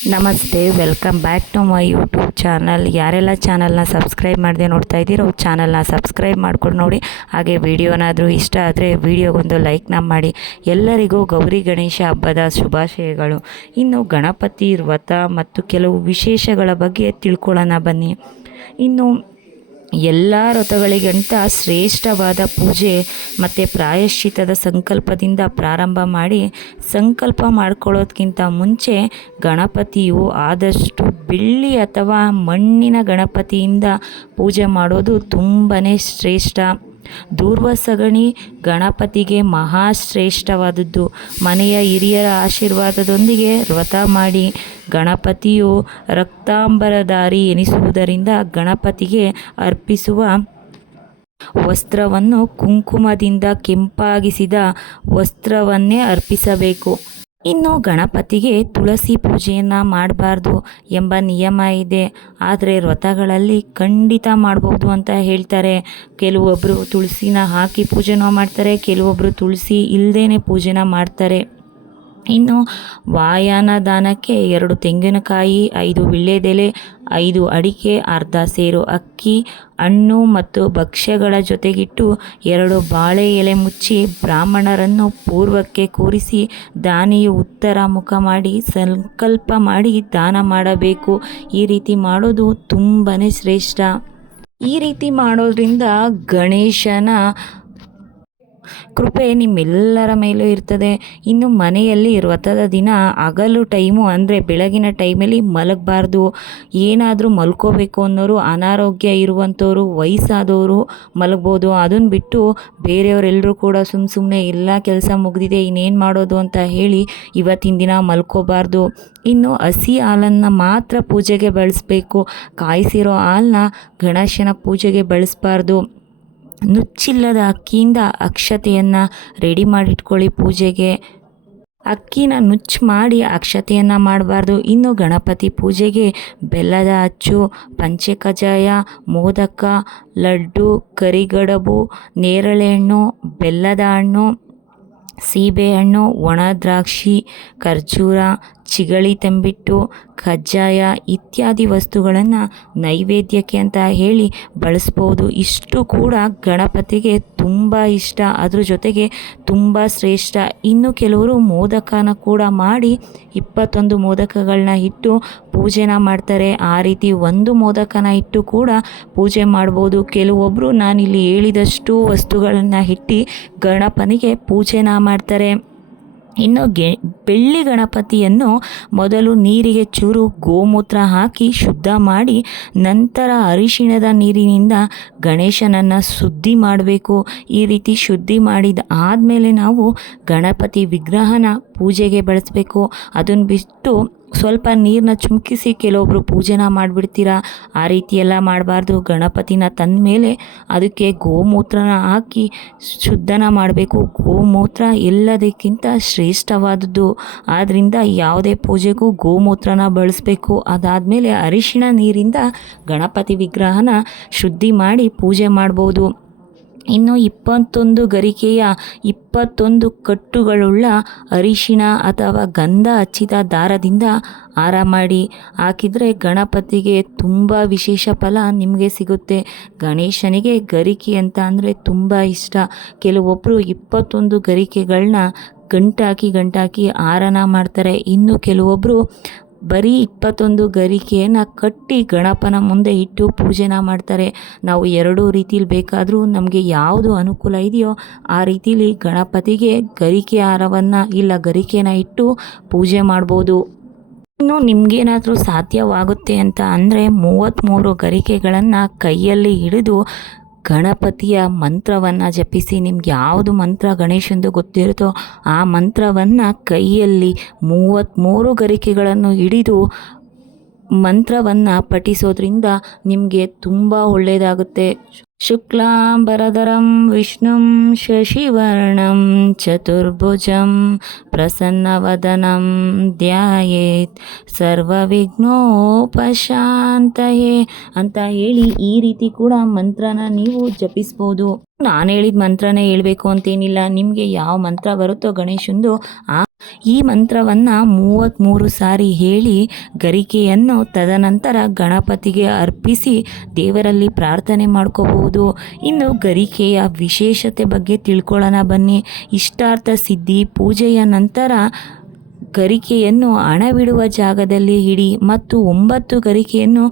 ನಮಸ್ತೆ, welcome back to my YouTube channel. ಯಾರೆಲ್ಲ ಚಾನಲ್ನ ಸಬ್ಸ್ಕ್ರೈಬ್ ಮಾಡದೆ ನೋಡ್ತಾ ಇದ್ದೀರೋ ಚಾನಲ್ನ ಸಬ್ಸ್ಕ್ರೈಬ್ ಮಾಡ್ಕೊಂಡು ನೋಡಿ. ಹಾಗೆ ವಿಡಿಯೋನಾದರೂ ಇಷ್ಟ ಆದರೆ ವಿಡಿಯೋಗೊಂದು ಲೈಕ್ನ ಮಾಡಿ. ಎಲ್ಲರಿಗೂ ಗೌರಿ ಗಣೇಶ ಹಬ್ಬದ ಶುಭಾಶಯಗಳು. ಇನ್ನು ಗಣಪತಿ ವ್ರತ ಮತ್ತು ಕೆಲವು ವಿಶೇಷಗಳ ಬಗ್ಗೆ ತಿಳ್ಕೊಳ್ಳೋಣ ಬನ್ನಿ. ಇನ್ನು ಎಲ್ಲ ವ್ರತಗಳಿಗಿಂತ ಶ್ರೇಷ್ಠವಾದ ಪೂಜೆ ಮತ್ತು ಪ್ರಾಯಶ್ಚಿತ್ತದ ಸಂಕಲ್ಪದಿಂದ ಪ್ರಾರಂಭ ಮಾಡಿ, ಸಂಕಲ್ಪ ಮಾಡ್ಕೊಳ್ಳೋದಕ್ಕಿಂತ ಮುಂಚೆ ಗಣಪತಿಯು ಆದಷ್ಟು ಬೆಳ್ಳಿ ಅಥವಾ ಮಣ್ಣಿನ ಗಣಪತಿಯಿಂದ ಪೂಜೆ ಮಾಡೋದು ತುಂಬಾ ಶ್ರೇಷ್ಠ. ದೂರ್ವಾಸಗಣಿ ಗಣಪತಿಗೆ ಮಹಾಶ್ರೇಷ್ಠವಾದದ್ದು. ಮನೆಯ ಹಿರಿಯರ ಆಶೀರ್ವಾದದೊಂದಿಗೆ ವ್ರತ ಮಾಡಿ ಗಣಪತಿಯು ರಕ್ತಾಂಬರಧಾರಿ ಎನಿಸುವುದರಿಂದ ಗಣಪತಿಗೆ ಅರ್ಪಿಸುವ ವಸ್ತ್ರವನ್ನು ಕುಂಕುಮದಿಂದ ಕೆಂಪಾಗಿಸಿದ ವಸ್ತ್ರವನ್ನೇ ಅರ್ಪಿಸಬೇಕು. ಇನ್ನು ಗಣಪತಿಗೆ ತುಳಸಿ ಪೂಜೆಯನ್ನು ಮಾಡಬಾರ್ದು ಎಂಬ ನಿಯಮ ಇದೆ. ಆದರೆ ವ್ರತಗಳಲ್ಲಿ ಖಂಡಿತ ಮಾಡ್ಬೋದು ಅಂತ ಹೇಳ್ತಾರೆ. ಕೆಲವೊಬ್ಬರು ತುಳಸಿನ ಹಾಕಿ ಪೂಜೆನೂ ಮಾಡ್ತಾರೆ, ಕೆಲವೊಬ್ಬರು ತುಳಸಿ ಇಲ್ಲದೇ ಪೂಜೆನ ಮಾಡ್ತಾರೆ. ಇನ್ನು ವಾಯನ ದಾನಕ್ಕೆ 2 ತೆಂಗಿನಕಾಯಿ, 5 ವೀಳ್ಯದೆಲೆ, 5 ಅಡಿಕೆ, ಅರ್ಧ ಸೇರು ಅಕ್ಕಿ, ಹಣ್ಣು ಮತ್ತು ಭಕ್ಷ್ಯಗಳ ಜೊತೆಗಿಟ್ಟು 2 ಬಾಳೆ ಎಲೆ ಮುಚ್ಚಿ ಬ್ರಾಹ್ಮಣರನ್ನು ಪೂರ್ವಕ್ಕೆ ಕೂರಿಸಿ ದಾನಿಯು ಉತ್ತರ ಮುಖ ಮಾಡಿ ಸಂಕಲ್ಪ ಮಾಡಿ ದಾನ ಮಾಡಬೇಕು. ಈ ರೀತಿ ಮಾಡೋದು ತುಂಬಾ ಶ್ರೇಷ್ಠ. ಈ ರೀತಿ ಮಾಡೋದ್ರಿಂದ ಗಣೇಶನ ಕೃಪೆ ನಿಮ್ಮೆಲ್ಲರ ಮೇಲೂ ಇರ್ತದೆ. ಇನ್ನು ಮನೆಯಲ್ಲಿ ವ್ರತದ ದಿನ ಹಗಲು ಟೈಮು ಅಂದರೆ ಬೆಳಗಿನ ಟೈಮಲ್ಲಿ ಮಲಗಬಾರ್ದು. ಏನಾದರೂ ಮಲ್ಕೋಬೇಕು ಅನ್ನೋರು, ಅನಾರೋಗ್ಯ ಇರುವಂಥವ್ರು, ವಯಸ್ಸಾದವರು ಮಲಗ್ಬೋದು. ಅದನ್ನು ಬಿಟ್ಟು ಬೇರೆಯವರೆಲ್ಲರೂ ಕೂಡ ಸುಮ್ಮನೆ ಎಲ್ಲ ಕೆಲಸ ಮುಗಿದಿದೆ ಇನ್ನೇನು ಮಾಡೋದು ಅಂತ ಹೇಳಿ ಇವತ್ತಿನ ದಿನ ಮಲ್ಕೋಬಾರ್ದು. ಇನ್ನು ಹಸಿ ಹಾಲನ್ನು ಮಾತ್ರ ಪೂಜೆಗೆ ಬಳಸಬೇಕು. ಕಾಯಿಸಿರೋ ಹಾಲನ್ನ ಗಣೇಶನ ಪೂಜೆಗೆ ಬಳಸಬಾರ್ದು. ನುಚ್ಚಿಲ್ಲದ ಅಕ್ಕಿಯಿಂದ ಅಕ್ಷತೆಯನ್ನು ರೆಡಿ ಮಾಡಿಟ್ಕೊಳ್ಳಿ. ಪೂಜೆಗೆ ಅಕ್ಕಿನ ನುಚ್ಚು ಮಾಡಿ ಅಕ್ಷತೆಯನ್ನು ಮಾಡಬಾರ್ದು. ಇನ್ನು ಗಣಪತಿ ಪೂಜೆಗೆ ಬೆಲ್ಲದ ಅಚ್ಚು, ಪಂಚಕಜಾಯ, ಮೋದಕ, ಲಡ್ಡು, ಕರಿಗಡಬು, ನೇರಳೆ ಹಣ್ಣು, ಬೆಲ್ಲದ ಹಣ್ಣು, ಸೀಬೆಹಣ್ಣು, ಒಣ ದ್ರಾಕ್ಷಿ, ಖರ್ಜೂರ, ಚಿಗಳಿ ತಂಬಿಟ್ಟು, ಕಜ್ಜಾಯ ಇತ್ಯಾದಿ ವಸ್ತುಗಳನ್ನು ನೈವೇದ್ಯಕ್ಕೆ ಅಂತ ಹೇಳಿ ಬಳಸ್ಬೋದು. ಇಷ್ಟು ಕೂಡ ಗಣಪತಿಗೆ ತುಂಬ ಇಷ್ಟ, ಅದ್ರ ಜೊತೆಗೆ ತುಂಬ ಶ್ರೇಷ್ಠ. ಇನ್ನು ಕೆಲವರು ಮೋದಕನ ಕೂಡ ಮಾಡಿ 21 ಮೋದಕಗಳನ್ನ ಇಟ್ಟು ಪೂಜೆನ ಮಾಡ್ತಾರೆ. ಆ ರೀತಿ ಒಂದು ಮೋದಕನ ಇಟ್ಟು ಕೂಡ ಪೂಜೆ ಮಾಡ್ಬೋದು. ಕೆಲವೊಬ್ಬರು ನಾನಿಲ್ಲಿ ಹೇಳಿದಷ್ಟು ವಸ್ತುಗಳನ್ನು ಇಟ್ಟು ಗಣಪನಿಗೆ ಪೂಜೆನ ಮಾಡ್ತಾರೆ. ಇನ್ನು ಬೆಳ್ಳಿ ಗಣಪತಿಯನ್ನು ಮೊದಲು ನೀರಿಗೆ ಚೂರು ಗೋಮೂತ್ರ ಹಾಕಿ ಶುದ್ಧ ಮಾಡಿ ನಂತರ ಅರಿಶಿಣದ ನೀರಿನಿಂದ ಗಣೇಶನನ್ನು ಶುದ್ಧಿ ಮಾಡಬೇಕು. ಈ ರೀತಿ ಶುದ್ಧಿ ಮಾಡಿದ ಆದಮೇಲೆ ನಾವು ಗಣಪತಿ ವಿಗ್ರಹನ ಪೂಜೆಗೆ ಬಳಸಬೇಕು. ಅದನ್ನು ಬಿಟ್ಟು ಸ್ವಲ್ಪ ನೀರನ್ನ ಚುಮಕಿಸಿ ಕೆಲವೊಬ್ಬರು ಪೂಜೆನ ಮಾಡಿಬಿಡ್ತೀರ. ಆ ರೀತಿಯೆಲ್ಲ ಮಾಡಬಾರ್ದು. ಗಣಪತಿನ ತಂದ ಮೇಲೆ ಅದಕ್ಕೆ ಗೋಮೂತ್ರನ ಹಾಕಿ ಶುದ್ಧನ ಮಾಡಬೇಕು. ಗೋಮೂತ್ರ ಎಲ್ಲದಕ್ಕಿಂತ ಶ್ರೇಷ್ಠವಾದದ್ದು. ಆದ್ದರಿಂದ ಯಾವುದೇ ಪೂಜೆಗೂ ಗೋಮೂತ್ರನ ಬಳಸಬೇಕು. ಅದಾದಮೇಲೆ ಅರಿಶಿಣ ನೀರಿಂದ ಗಣಪತಿ ವಿಗ್ರಹನ ಶುದ್ಧಿ ಮಾಡಿ ಪೂಜೆ ಮಾಡ್ಬೋದು. ಇನ್ನು 21 ಗರಿಕೆಯ 21 ಕಟ್ಟುಗಳುಳ್ಳ ಅರಿಶಿಣ ಅಥವಾ ಗಂಧ ಹಚ್ಚಿದ ದಾರದಿಂದ ಹಾರ ಮಾಡಿ ಹಾಕಿದರೆ ಗಣಪತಿಗೆ ತುಂಬ ವಿಶೇಷ ಫಲ ನಿಮಗೆ ಸಿಗುತ್ತೆ. ಗಣೇಶನಿಗೆ ಗರಿಕೆ ಅಂತ ಅಂದರೆ ತುಂಬ ಇಷ್ಟ. ಕೆಲವೊಬ್ಬರು 21 ಗರಿಕೆಗಳನ್ನ ಗಂಟಾಕಿ ಹಾರನ ಮಾಡ್ತಾರೆ. ಇನ್ನು ಕೆಲವೊಬ್ಬರು ಬರೀ 21 ಗರಿಕೆಯನ್ನು ಕಟ್ಟಿ ಗಣಪನ ಮುಂದೆ ಇಟ್ಟು ಪೂಜೆನ ಮಾಡ್ತಾರೆ. ನಾವು ಎರಡೂ ರೀತಿಲಿ ಬೇಕಾದರೂ ನಮಗೆ ಯಾವುದು ಅನುಕೂಲ ಇದೆಯೋ ಆ ರೀತಿಲಿ ಗಣಪತಿಗೆ ಗರಿಕೆ ಹಾರವನ್ನು ಇಲ್ಲ ಗರಿಕೆನ ಇಟ್ಟು ಪೂಜೆ ಮಾಡ್ಬೋದು. ಇನ್ನು ನಿಮಗೇನಾದರೂ ಸಾಧ್ಯವಾಗುತ್ತೆ ಅಂತ ಅಂದರೆ 33 ಗರಿಕೆಗಳನ್ನು ಕೈಯಲ್ಲಿ ಹಿಡಿದು ಗಣಪತಿಯ ಮಂತ್ರವನ್ನು ಜಪಿಸಿ. ನಿಮ್ಗೆ ಯಾವುದು ಮಂತ್ರ ಗಣೇಶಂದು ಗೊತ್ತಿರುತ್ತೋ ಆ ಮಂತ್ರವನ್ನು ಕೈಯಲ್ಲಿ 33 ಗರಿಕೆಗಳನ್ನು ಹಿಡಿದು ಮಂತ್ರವನ್ನು ಪಠಿಸೋದ್ರಿಂದ ನಿಮಗೆ ತುಂಬ ಒಳ್ಳೆಯದಾಗುತ್ತೆ. ಶುಕ್ಲಾಂಬರಧರಂ ವಿಷ್ಣುಂ ಶಶಿವರ್ಣಂ ಚತುರ್ಭುಜಂ ಪ್ರಸನ್ನವದನಂ ಧ್ಯಾಯೇತ್ ಸರ್ವವಿಘ್ನೋಪಶಾಂತಯೇ ಅಂತ ಹೇಳಿ ಈ ರೀತಿ ಕೂಡ ಮಂತ್ರನ ನೀವು ಜಪಿಸ್ಬೋದು. ನಾನು ಹೇಳಿದ ಮಂತ್ರನೇ ಹೇಳಬೇಕು ಅಂತೇನಿಲ್ಲ. ನಿಮಗೆ ಯಾವ ಮಂತ್ರ ಬರುತ್ತೋ ಗಣೇಶಂದು ಆ ಈ ಮಂತ್ರವನ್ನು 33 ಸಾರಿ ಹೇಳಿ ಗರಿಕೆಯನ್ನು ತದನಂತರ ಗಣಪತಿಗೆ ಅರ್ಪಿಸಿ ದೇವರಲ್ಲಿ ಪ್ರಾರ್ಥನೆ ಮಾಡ್ಕೋಬಹುದು. ಇನ್ನು ಗರಿಕೆಯ ವಿಶೇಷತೆ ಬಗ್ಗೆ ತಿಳ್ಕೊಳ್ಳೋಣ ಬನ್ನಿ. ಇಷ್ಟಾರ್ಥ ಸಿದ್ಧಿ ಪೂಜೆಯ ನಂತರ ಗರಿಕೆಯನ್ನು ಹಣವಿಡುವ ಜಾಗದಲ್ಲಿ ಇಡಿ ಮತ್ತು 9 ಗರಿಕೆಯನ್ನು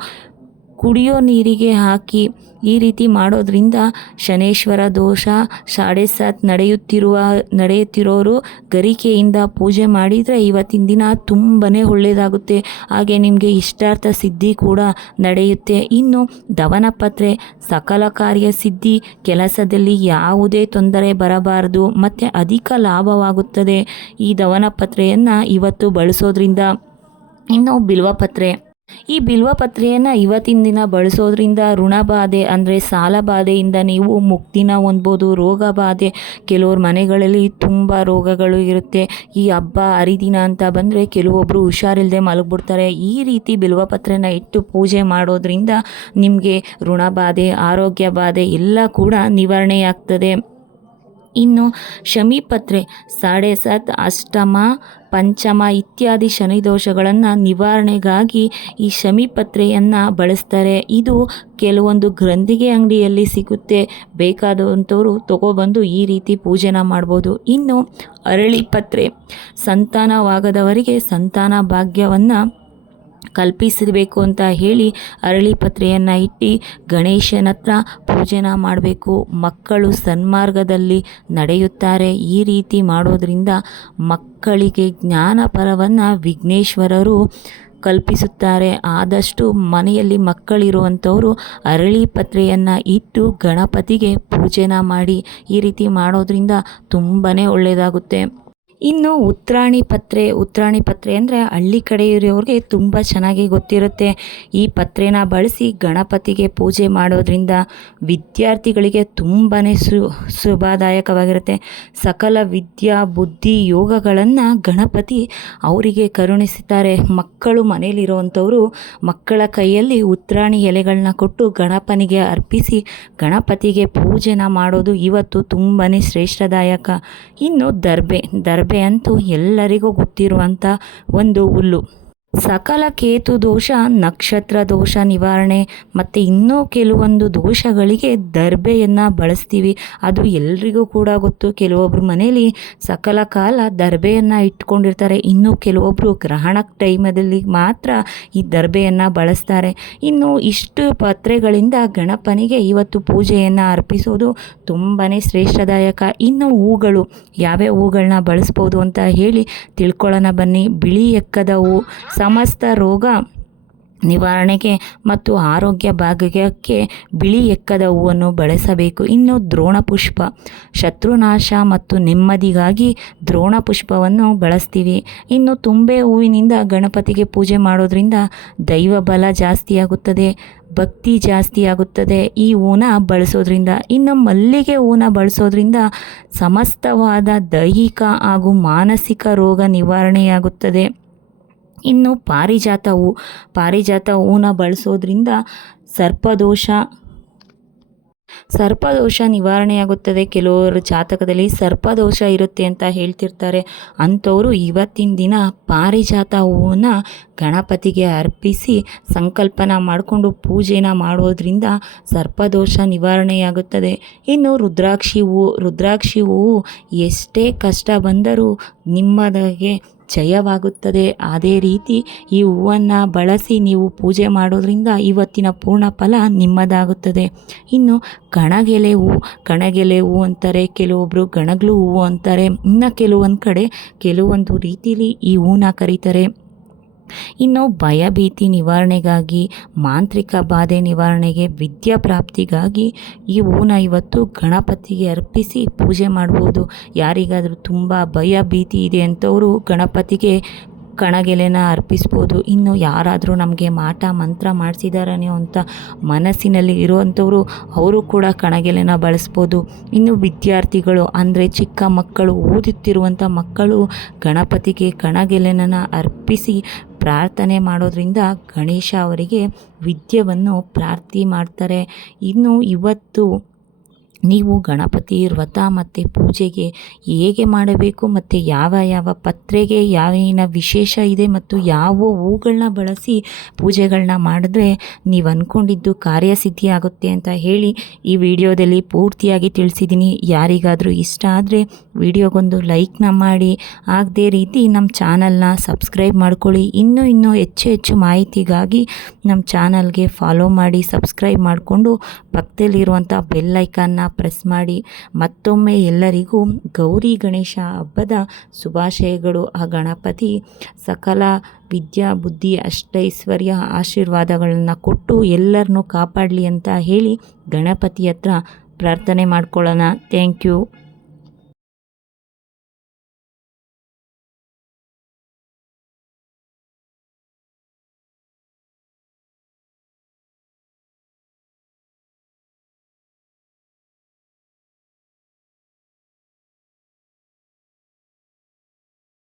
ಕುಡಿಯೋ ನೀರಿಗೆ ಹಾಕಿ. ಈ ರೀತಿ ಮಾಡೋದ್ರಿಂದ ಶನೇಶ್ವರ ದೋಷ 7.7 ನಡೆಯುತ್ತಿರೋರು ಗರಿಕೆಯಿಂದ ಪೂಜೆ ಮಾಡಿದರೆ ಇವತ್ತಿನ ದಿನ ತುಂಬಾ ಒಳ್ಳೆಯದಾಗುತ್ತೆ. ಹಾಗೆ ನಿಮಗೆ ಇಷ್ಟಾರ್ಥ ಸಿದ್ಧಿ ಕೂಡ ನಡೆಯುತ್ತೆ. ಇನ್ನು ದವನಪತ್ರೆ ಸಕಲ ಕಾರ್ಯ ಸಿದ್ಧಿ, ಕೆಲಸದಲ್ಲಿ ಯಾವುದೇ ತೊಂದರೆ ಬರಬಾರದು ಮತ್ತು ಅಧಿಕ ಲಾಭವಾಗುತ್ತದೆ ಈ ದವನಪತ್ರೆಯನ್ನು ಇವತ್ತು ಬಳಸೋದ್ರಿಂದ. ಇನ್ನು ಬಿಲ್ವಪತ್ರೆ, ಈ ಬಿಲ್ವಪತ್ರೆಯನ್ನು ಇವತ್ತಿನ ದಿನ ಬಳಸೋದ್ರಿಂದ ಋಣಬಾಧೆ ಅಂದರೆ ಸಾಲ ಬಾಧೆಯಿಂದ ನೀವು ಮುಕ್ತಿನ ಹೊಂದ್ಬೋದು. ರೋಗ ಬಾಧೆ, ಕೆಲವ್ರ ಮನೆಗಳಲ್ಲಿ ತುಂಬ ರೋಗಗಳು ಇರುತ್ತೆ. ಈ ಹಬ್ಬ ಹರಿದಿನ ಅಂತ ಬಂದರೆ ಕೆಲವೊಬ್ಬರು ಹುಷಾರಿಲ್ಲದೆ ಮಲಗಿಬಿಡ್ತಾರೆ. ಈ ರೀತಿ ಬಿಲ್ವಪತ್ರೆನ ಇಟ್ಟು ಪೂಜೆ ಮಾಡೋದ್ರಿಂದ ನಿಮಗೆ ಋಣಬಾಧೆ, ಆರೋಗ್ಯ ಬಾಧೆ ಎಲ್ಲ ಕೂಡ ನಿವಾರಣೆಯಾಗ್ತದೆ. ಇನ್ನು ಶಮೀಪತ್ರೆ 7.7 ಅಷ್ಟಮ ಪಂಚಮ ಇತ್ಯಾದಿ ಶನಿದೋಷಗಳನ್ನು ನಿವಾರಣೆಗಾಗಿ ಈ ಶಮೀಪತ್ರೆಯನ್ನು ಬಳಸ್ತಾರೆ. ಇದು ಕೆಲವೊಂದು ಗ್ರಂಥಿಗೆ ಅಂಗಡಿಯಲ್ಲಿ ಸಿಗುತ್ತೆ. ಬೇಕಾದಂಥವರು ತಗೊಬಂದು ಈ ರೀತಿ ಪೂಜೆನ ಮಾಡ್ಬೋದು. ಇನ್ನು ಅರಳಿಪತ್ರೆ ಸಂತಾನವಾಗದವರಿಗೆ ಸಂತಾನ ಭಾಗ್ಯವನ್ನು ಕಲ್ಪಿಸಬೇಕು ಅಂತ ಹೇಳಿ ಅರಳಿಪತ್ರೆಯನ್ನು ಇಟ್ಟು ಗಣೇಶನ ಹತ್ರ ಪೂಜೆನ ಮಾಡಬೇಕು. ಮಕ್ಕಳು ಸನ್ಮಾರ್ಗದಲ್ಲಿ ನಡೆಯುತ್ತಾರೆ. ಈ ರೀತಿ ಮಾಡೋದ್ರಿಂದ ಮಕ್ಕಳಿಗೆ ಜ್ಞಾನ ಫಲವನ್ನು ವಿಘ್ನೇಶ್ವರರು ಕಲ್ಪಿಸುತ್ತಾರೆ. ಆದಷ್ಟು ಮನೆಯಲ್ಲಿ ಮಕ್ಕಳಿರುವಂಥವರು ಅರಳಿಪತ್ರೆಯನ್ನು ಇಟ್ಟು ಗಣಪತಿಗೆ ಪೂಜೆನ ಮಾಡಿ. ಈ ರೀತಿ ಮಾಡೋದ್ರಿಂದ ತುಂಬಾ ಒಳ್ಳೆಯದಾಗುತ್ತೆ. ಇನ್ನು ಉತ್ರಾಣಿ ಪತ್ರೆ ಅಂದರೆ ಹಳ್ಳಿ ಕಡೆ ಇರೋರಿಗೆ ತುಂಬ ಚೆನ್ನಾಗಿ ಗೊತ್ತಿರುತ್ತೆ. ಈ ಪತ್ರೆನ ಬಳಸಿ ಗಣಪತಿಗೆ ಪೂಜೆ ಮಾಡೋದ್ರಿಂದ ವಿದ್ಯಾರ್ಥಿಗಳಿಗೆ ತುಂಬಾ ಶುಭದಾಯಕವಾಗಿರುತ್ತೆ. ಸಕಲ ವಿದ್ಯಾ ಬುದ್ಧಿ ಯೋಗಗಳನ್ನು ಗಣಪತಿ ಅವರಿಗೆ ಕರುಣಿಸುತ್ತಾರೆ. ಮಕ್ಕಳು ಮನೆಯಲ್ಲಿರುವಂಥವರು ಮಕ್ಕಳ ಕೈಯಲ್ಲಿ ಉತ್ರಾಣಿ ಎಲೆಗಳನ್ನ ಕೊಟ್ಟು ಗಣಪನಿಗೆ ಅರ್ಪಿಸಿ ಗಣಪತಿಗೆ ಪೂಜೆನ ಮಾಡೋದು ಇವತ್ತು ತುಂಬಾ ಶ್ರೇಷ್ಠದಾಯಕ. ಇನ್ನು ದರ್ಬೆ ಅಂತೂ ಎಲ್ಲರಿಗೂ ಗೊತ್ತಿರುವಂಥ ಒಂದು ಹುಲ್ಲು. ಸಕಲ ಕೇತು ದೋಷ, ನಕ್ಷತ್ರ ದೋಷ ನಿವಾರಣೆ ಮತ್ತು ಇನ್ನೂ ಕೆಲವೊಂದು ದೋಷಗಳಿಗೆ ದರ್ಬೆಯನ್ನು ಬಳಸ್ತೀವಿ. ಅದು ಎಲ್ರಿಗೂ ಕೂಡ ಗೊತ್ತು. ಕೆಲವೊಬ್ಬರು ಮನೇಲಿ ಸಕಲ ಕಾಲ ದರ್ಬೆಯನ್ನು ಇಟ್ಕೊಂಡಿರ್ತಾರೆ. ಇನ್ನು ಕೆಲವೊಬ್ಬರು ಗ್ರಹಣ ಟೈಮಲ್ಲಿ ಮಾತ್ರ ಈ ದರ್ಬೆಯನ್ನು ಬಳಸ್ತಾರೆ. ಇನ್ನು ಇಷ್ಟು ಪತ್ರೆಗಳಿಂದ ಗಣಪನಿಗೆ ಇವತ್ತು ಪೂಜೆಯನ್ನು ಅರ್ಪಿಸೋದು ತುಂಬಾ ಶ್ರೇಷ್ಠದಾಯಕ. ಇನ್ನು ಹೂಗಳು, ಯಾವ್ಯಾವ ಹೂಗಳನ್ನ ಬಳಸ್ಬೋದು ಅಂತ ಹೇಳಿ ತಿಳ್ಕೊಳ್ಳೋಣ ಬನ್ನಿ. ಬಿಳಿ ಎಕ್ಕದ ಹೂ ಸಮಸ್ತ ರೋಗ ನಿವಾರಣೆಗೆ ಮತ್ತು ಆರೋಗ್ಯ ಭಾಗ್ಯಕ್ಕೆ ಬಿಳಿ ಎಕ್ಕದ ಹೂವನ್ನು ಬಳಸಬೇಕು. ಇನ್ನು ದ್ರೋಣ ಪುಷ್ಪ ಶತ್ರುನಾಶ ಮತ್ತು ನೆಮ್ಮದಿಗಾಗಿ ದ್ರೋಣ ಪುಷ್ಪವನ್ನು ಬಳಸ್ತೀವಿ. ಇನ್ನು ತುಂಬೆ ಹೂವಿನಿಂದ ಗಣಪತಿಗೆ ಪೂಜೆ ಮಾಡೋದ್ರಿಂದ ದೈವ ಬಲ ಜಾಸ್ತಿಯಾಗುತ್ತದೆ, ಭಕ್ತಿ ಜಾಸ್ತಿ ಆಗುತ್ತದೆ ಈ ಹೂನ ಬಳಸೋದ್ರಿಂದ. ಇನ್ನು ಮಲ್ಲಿಗೆ ಹೂನ ಬಳಸೋದ್ರಿಂದ ಸಮಸ್ತವಾದ ದೈಹಿಕ ಹಾಗೂ ಮಾನಸಿಕ ರೋಗ ನಿವಾರಣೆಯಾಗುತ್ತದೆ. ಇನ್ನು ಪಾರಿಜಾತ ಹೂನ ಬಳಸೋದ್ರಿಂದ ಸರ್ಪದೋಷ ನಿವಾರಣೆಯಾಗುತ್ತದೆ. ಕೆಲವರು ಜಾತಕದಲ್ಲಿ ಸರ್ಪದೋಷ ಇರುತ್ತೆ ಅಂತ ಹೇಳ್ತಿರ್ತಾರೆ. ಅಂಥವರು ಇವತ್ತಿನ ದಿನ ಪಾರಿಜಾತ ಹೂವನ್ನ ಗಣಪತಿಗೆ ಅರ್ಪಿಸಿ ಸಂಕಲ್ಪನ ಮಾಡಿಕೊಂಡು ಪೂಜೆನ ಮಾಡೋದ್ರಿಂದ ಸರ್ಪದೋಷ ನಿವಾರಣೆಯಾಗುತ್ತದೆ. ಇನ್ನು ರುದ್ರಾಕ್ಷಿ ಹೂವು ಎಷ್ಟೇ ಕಷ್ಟ ಬಂದರೂ ನಿಮ್ಮದಾಗೆ ಜಯವಾಗುತ್ತದೆ. ಅದೇ ರೀತಿ ಈ ಹೂವನ್ನು ಬಳಸಿ ನೀವು ಪೂಜೆ ಮಾಡೋದ್ರಿಂದ ಇವತ್ತಿನ ಪೂರ್ಣ ಫಲ ನಿಮ್ಮದಾಗುತ್ತದೆ. ಇನ್ನು ಕಣಗೆಲೆ ಹೂವು ಅಂತಾರೆ, ಕೆಲವೊಬ್ಬರು ಗಣಗ್ಲು ಹೂವು ಅಂತಾರೆ, ಇನ್ನು ಕೆಲವೊಂದು ಕಡೆ ಕೆಲವೊಂದು ರೀತಿಲಿ ಈ ಹೂನ ಕರೀತಾರೆ. ಇನ್ನು ಭಯಭೀತಿ ನಿವಾರಣೆಗಾಗಿ, ಮಾಂತ್ರಿಕ ಬಾಧೆ ನಿವಾರಣೆಗೆ, ವಿದ್ಯಾಪ್ರಾಪ್ತಿಗಾಗಿ ಈ ಹೂನ ಇವತ್ತು ಗಣಪತಿಗೆ ಅರ್ಪಿಸಿ ಪೂಜೆ ಮಾಡ್ಬೋದು. ಯಾರಿಗಾದರೂ ತುಂಬ ಭಯ ಭೀತಿ ಇದೆ ಅಂಥವರು ಗಣಪತಿಗೆ ಕಣಗೆಲೆನ ಅರ್ಪಿಸ್ಬೋದು. ಇನ್ನು ಯಾರಾದರೂ ನಮಗೆ ಮಾಟ ಮಂತ್ರ ಮಾಡಿಸಿದಾರೆ ಅಂತ ಮನಸ್ಸಿನಲ್ಲಿ ಇರುವಂಥವರು ಅವರು ಕೂಡ ಕಣಗೆಲೆನ ಬಳಸ್ಬೋದು. ಇನ್ನು ವಿದ್ಯಾರ್ಥಿಗಳು ಅಂದರೆ ಚಿಕ್ಕ ಮಕ್ಕಳು, ಓದುತ್ತಿರುವಂಥ ಮಕ್ಕಳು ಗಣಪತಿಗೆ ಕಣಗೆಲೆನ ಅರ್ಪಿಸಿ ಪ್ರಾರ್ಥನೆ ಮಾಡೋದ್ರಿಂದ ಗಣೇಶ ಅವರಿಗೆ ವಿದ್ಯೆಯನ್ನು ಪ್ರಾರ್ಥನೆ ಮಾಡ್ತಾರೆ. ಇನ್ನು ಇವತ್ತು ನೀವು ಗಣಪತಿ ವ್ರತ ಮತ್ತು ಪೂಜೆಗೆ ಹೇಗೆ ಮಾಡಬೇಕು ಮತ್ತು ಯಾವ ಪತ್ರೆಗೆ ಯಾವಿನ ವಿಶೇಷ ಇದೆ ಮತ್ತು ಯಾವ ಹೂಗಳನ್ನ ಬಳಸಿ ಪೂಜೆಗಳನ್ನ ಮಾಡಿದ್ರೆ ನೀವು ಅಂದ್ಕೊಂಡಿದ್ದು ಕಾರ್ಯಸಿದ್ಧಿ ಆಗುತ್ತೆ ಅಂತ ಹೇಳಿ ಈ ವಿಡಿಯೋದಲ್ಲಿ ಪೂರ್ತಿಯಾಗಿ ತಿಳಿಸಿದ್ದೀನಿ. ಯಾರಿಗಾದರೂ ಇಷ್ಟ ಆದರೆ ವಿಡಿಯೋಗೊಂದು ಲೈಕ್ನ ಮಾಡಿ, ಆಗದೇ ರೀತಿ ನಮ್ಮ ಚಾನಲ್ನ ಸಬ್ಸ್ಕ್ರೈಬ್ ಮಾಡ್ಕೊಳ್ಳಿ. ಇನ್ನೂ ಹೆಚ್ಚು ಮಾಹಿತಿಗಾಗಿ ನಮ್ಮ ಚಾನಲ್ಗೆ ಫಾಲೋ ಮಾಡಿ, ಸಬ್ಸ್ಕ್ರೈಬ್ ಮಾಡಿಕೊಂಡು ಪಕ್ಕದಲ್ಲಿರುವಂಥ ಬೆಲ್ ಐಕಾನ್ನ ಪ್ರೆಸ್ ಮಾಡಿ. ಮತ್ತೊಮ್ಮೆ ಎಲ್ಲರಿಗೂ ಗೌರಿ ಗಣೇಶ ಹಬ್ಬದ ಶುಭಾಶಯಗಳು. ಆ ಗಣಪತಿ ಸಕಲ ವಿದ್ಯಾ ಬುದ್ಧಿ ಅಷ್ಟೈಶ್ವರ್ಯ ಆಶೀರ್ವಾದಗಳನ್ನು ಕೊಟ್ಟು ಎಲ್ಲರನ್ನೂ ಕಾಪಾಡಲಿ ಅಂತ ಹೇಳಿ ಗಣಪತಿ ಹತ್ರ ಪ್ರಾರ್ಥನೆ ಮಾಡ್ಕೊಳ್ಳೋಣ. Thank you.